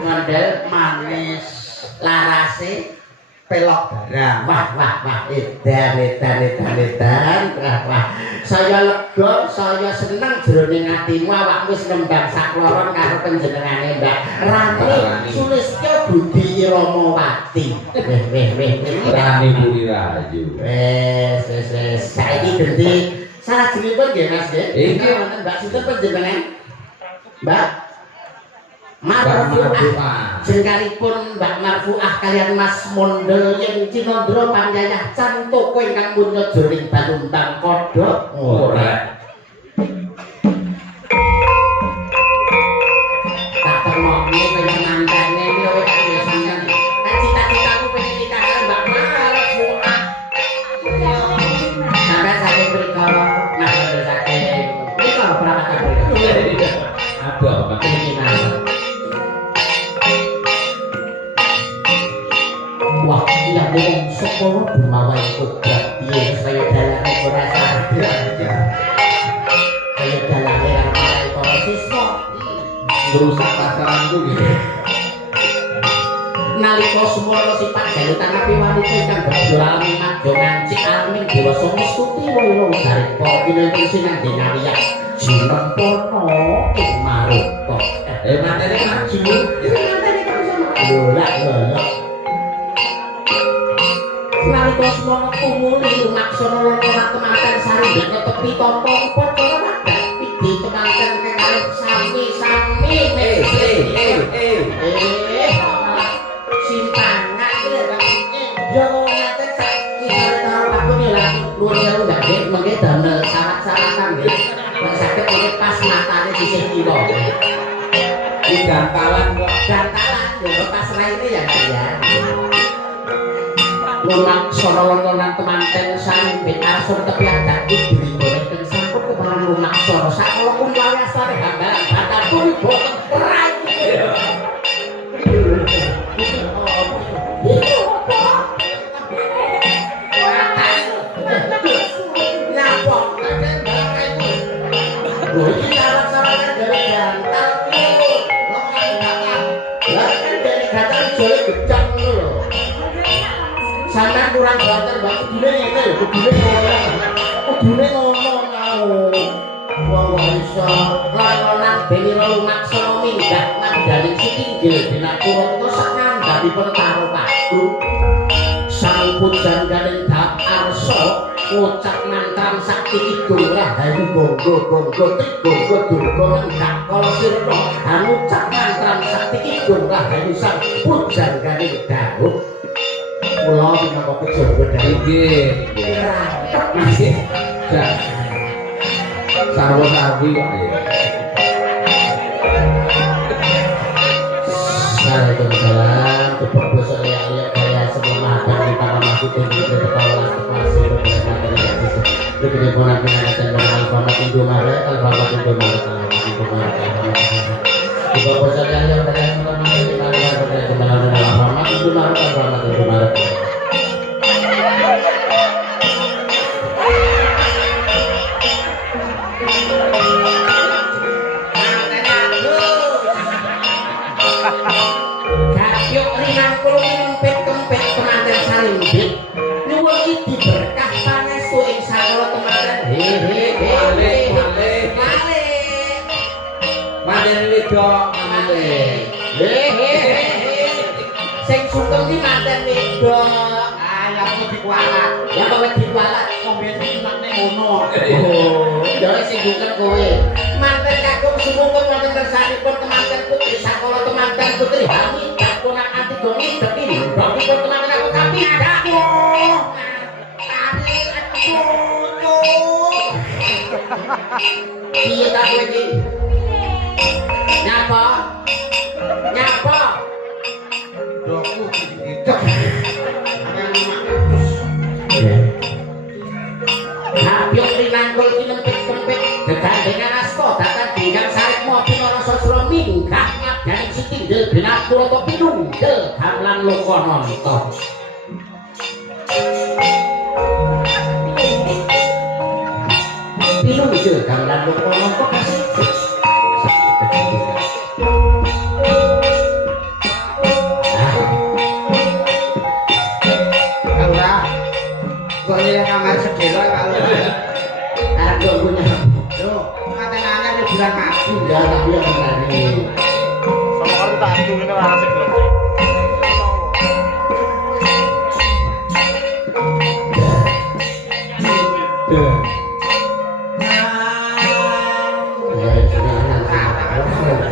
Ngandel manis larase pelok darah. Wah edan. Wah. Saya lega, saya seneng jroning atimu awakmu wis nembang sakloron karo panjenengane Mbak Rani Sulistya Budi Iramawati. Rani Budi Rayu. Wes saiki ganti salajengipun nggih Mas nggih. Nggih wonten Mbak sinten panjenengan? Mbak Marfuah. Jengkalipun Mbak Marfuah kalian Mas Mondel yang Cinandra Panyayah Can toko ingkang punya joring Baluntang Kodok ora. Tak temokne pengen mantene iki kowe tak biasane. Cita-citaku pengen nikah karo Mbak Marfuah. Sampai saking mriko Mas Mondel saking mriko perangkat mriko. Ada apa keinginan? Wah, iya ngomong sekolah bermawa ikut iya saya dalane ora sadar saya dalane ramai para siswa Merusak pasaranku gitu. nalika semua sifat jalutan api wanita ingkang berjualan ngajo nganci amin dewasa mistuti loro sariko kinenten sinan denariya jinempono ing maruka Materi maju. materi kok sama lho nalika semono kumuli maksana loro temanten sarindene tepi tompong padha wadah pidi temanten kang sami-sami simpangan yo ngaten sak isore karo aku nilai luwih ndak nggih mengke damel syarat-syaratan nggih nek saged urip pas matane disih kiwa Iki gantalan kok. gantalan yo pas raine ya ya lumak sono-lononan temanten sampe asor tepi adak diberi goreng dan sampun kebalan lumak sono sakala pun wae asare hambalan batal pun boten rai sampean kurang banter Mbak kudune ngene lho kudune ngomong mau wong iso lan benira lumaksana minggat mandhaning sitinggil dinaturana sak ngandhapipun karo padu sang pujanganing dap arsa ngucap mantra sakti kidul rahayu gonggo tigo durga menggak kala sirna ngucap mantra sakti kidul rahayu sang pujanganing dawuh kula minangka pejabat dari Nggih. nggih. Sarwa-sarwi kok ya. Waalaikumsalam. Tepuk basa liya-liya kaya sebelum makan kita mamaku tinggi di kepala masih berbeda dari sisi. Begini ponak pinangan dan alfabet Indomaret, alfabet Indomaret. Tepuk basa liya-liya kaya sebelum makan kita alfabet Indomaret. Gabyuk rinangkul kempet temanten sarimbit nyuwun iki berkah pangestu ing sakala temanten Manjen wedok sing sungkem iki manten wedok ya kok dikualat ya kok dikualat ngombe sunatne ngono ya sing sungkem kowe manten kagum sumungkem wonten kersanipun temanten putri sakala temanten putri kami kakunak ati dongi deki bakipun temanten aku tapi adaku piye ta kowe iki Nyapa? Nyapa? Doku itu. Habyong rinangkul kinempit-kempit gegandengan asto datang dinggang sarik mopi nara sosro minggah ngabdaning sitinggel binatur atau pinunggel gamlan loko nonton pinunggel gamlan loko nonton kasih Aura. Kok nyilih kamar sedelo kalau. arah punya Loh, matenane di bulan madu. ya tapi yang berani Sama orang tak turun ini lah asik loh.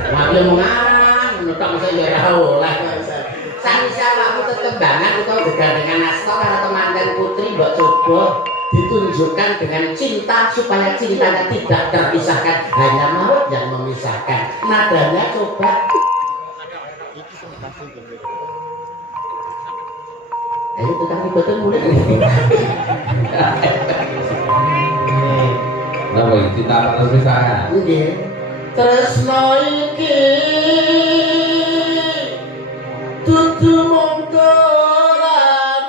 Maklum mengarang, menurut saya ya tahu lah. Sanisa aku tetembangan atau dengan astor atau mantan putri mbak coba ditunjukkan dengan cinta supaya cintanya tidak terpisahkan, hanya maut yang memisahkan. Nadanya coba. Ayo tukang ribetnya mulai. Napa iki cinta apa terpisah? Nggih. Tresno iki dudu mung dolanan.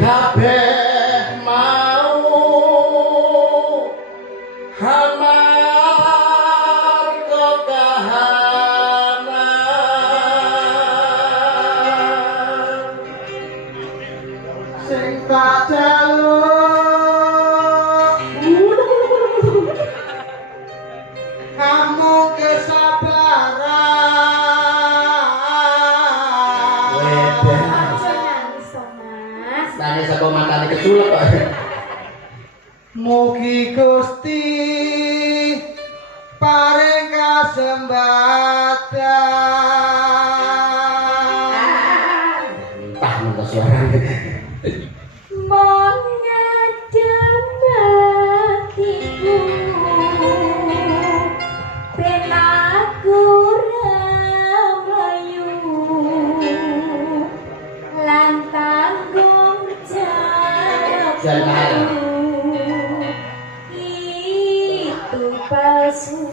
Kabeh mau hamarga kahanan. Sing tak jaluk kamu kesabaran. Wedan. Aja nangis toh, Mas. Tanya saka matane keculek kok. Mugi Gusti paring kasembatan. Entah mentos suarane. Mon ngadem hatiku, ben aku rahayu, lan tanggung jawabku itu palsu.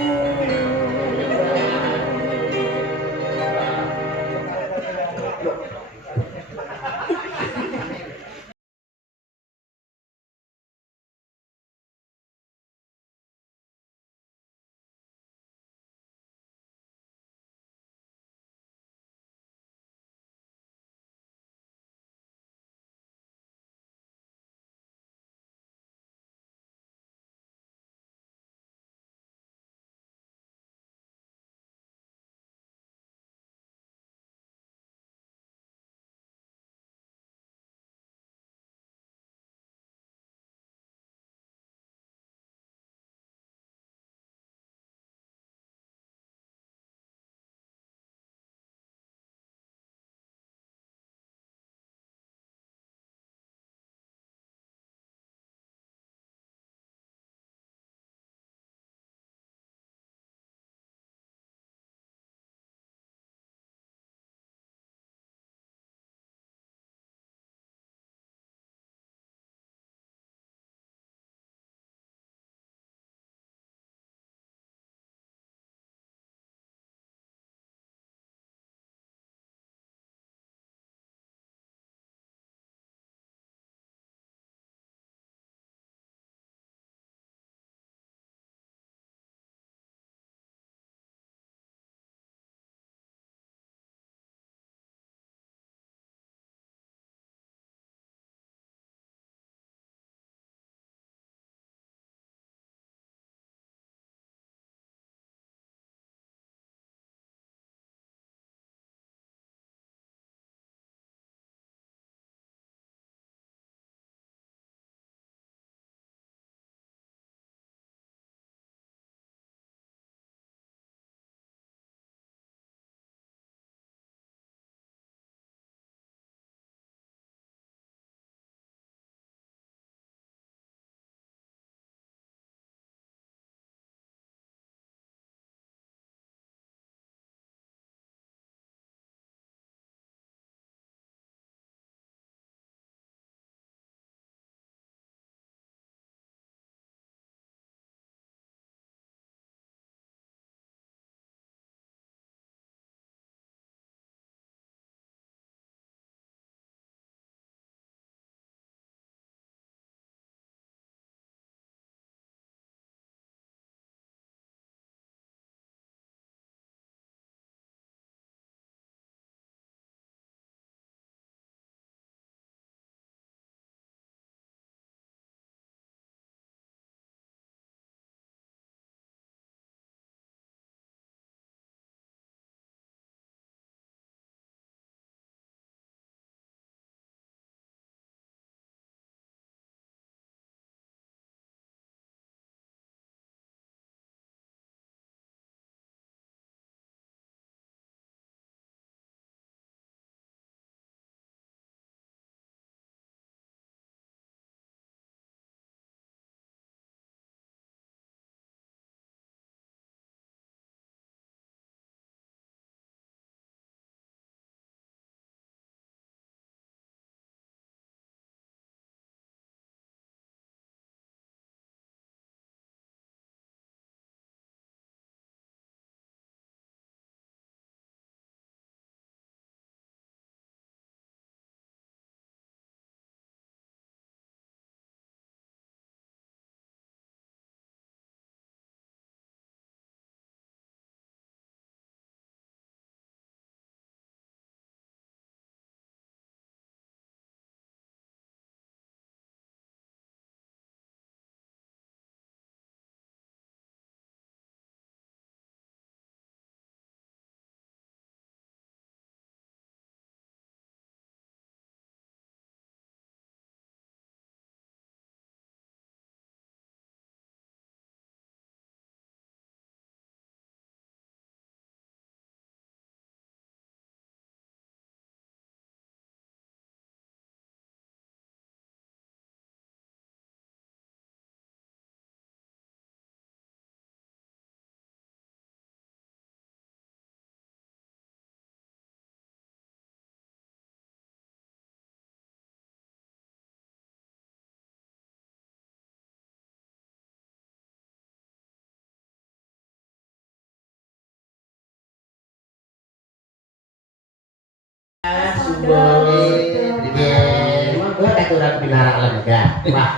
Emang gue katuran pinarak lega. Wah,